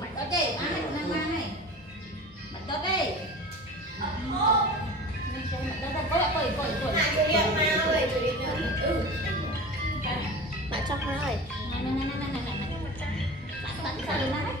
mặt đó đi ăn ăn này mặt đó đi bạn chọc rồi bạn sao rồi này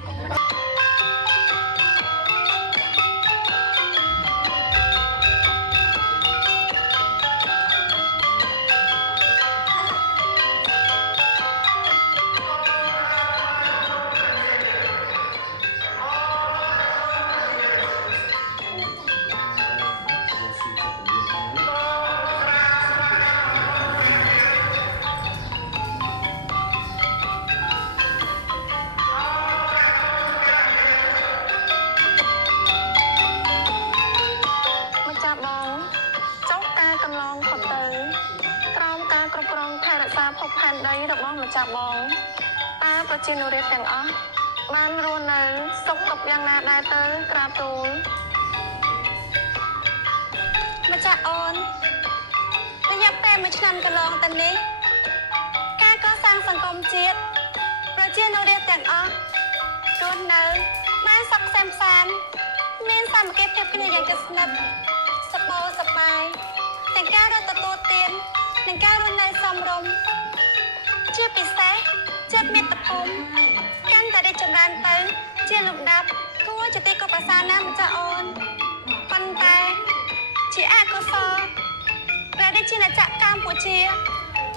ចាបងតើប្រជានុរាស្ត្រទាំងអស់បានរស់នៅសុខទុក្ខយ៉ាងណាដែរទៅក្រាបទូលម្ចាស់អូនរយៈពេល1ឆ្នាំកន្លងទៅនេះការកសាងសង្គមជាតិប្រជានុរាស្ត្រទាំងអស់រស់នៅបានសុខសាន្តមានសាមគ្គីភាពគ្នាយ៉ាងជិតស្និទ្ធសប្បាយសប្បាយទាំងការរកទទួលទាននិងការរស់នៅសមរម្យជាពិសេសចិត្តមេត្តាភូមិកាន់តែរីកចម្រើនទៅជាលំដាប់គួរជាទីគប់ប្រសាណាស់ម្ចាស់អូនប៉ុន្តែជាអកុសលព្រះរាជាណាចក្រកម្ពុជា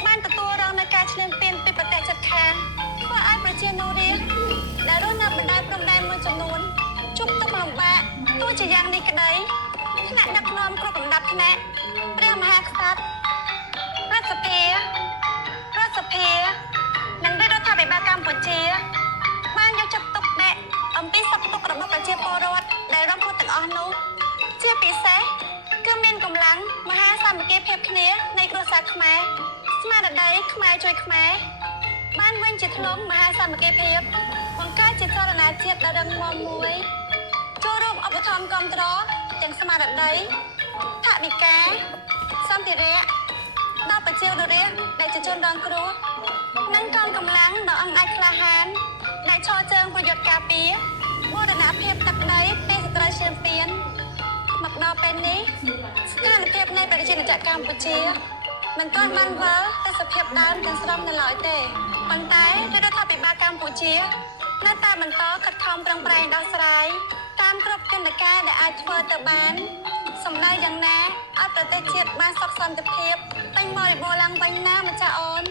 បានទទួលរងនូវការឈ្លានពានពីប្រទេសជិតខាងធ្វើឲ្យប្រជានុរាស្ត្រដែលរស់នៅបណ្ដោយព្រំដែនមួយចំនួនជួបទុក្ខលំបាកទោះជាយ៉ាងនេះក្តីថ្នាក់ដឹកនាំគ្រប់លំដាប់ថ្នាក់ព្រះមហាក្សត្ររដ្ឋសភានិងរដ្ឋាភិបាលកម្ពុជាបានយកចិត្តទុកដាក់អំពីសុខទុក្ខរបស់ប្រជាពលរដ្ឋដែលរងគ្រោះទាំងអស់នោះជាពិសេសគឺមានកម្លាំងមហាសាមគ្គីភាពគ្នានៃគ្រួសារខ្មែរស្មារតីខ្មែរជួយខ្មែរបានវិញជាធ្លុំមហាសាមគ្គីភាពបង្កើតជាចលនាជាតិដ៏រឹងមាំមួយចូលរួមឧបត្ថម្ភគាំទ្រទាំងស្មារតីថវិកាសម្ភារៈដល់ប្រជាពលរដ្ឋដែលជាជនរងគ្រោះនិងកងកម្លាំងដ៏អង់អាចក្លាហានដែលឈរជើងប្រយុទ្ធការពារបូរណភាពទឹកដីពីសត្រូវឈាមពានមកដល់ពេលនេះស្ថានភាពនៃប្រជាណាចក្រកម្ពុជាមិនទាន់បានវិលទៅសភាពដើមទាំងស្រុងនៅឡើយទេប៉ុន្តែរដ្ឋាភិបាលកម្ពុជានៅតែបន្តខិតខំប្រឹងប្រែងដោះស្រាយតាមគ្រប់យន្តការដែលអាចធ្វើទៅបានសម្ដៅយ៉ាងណាឲ្យប្រទេសជាតិបានសុខសន្តិភាពពេញបរិបូរណ៍ឡើងវិញណាម្ចាស់អូន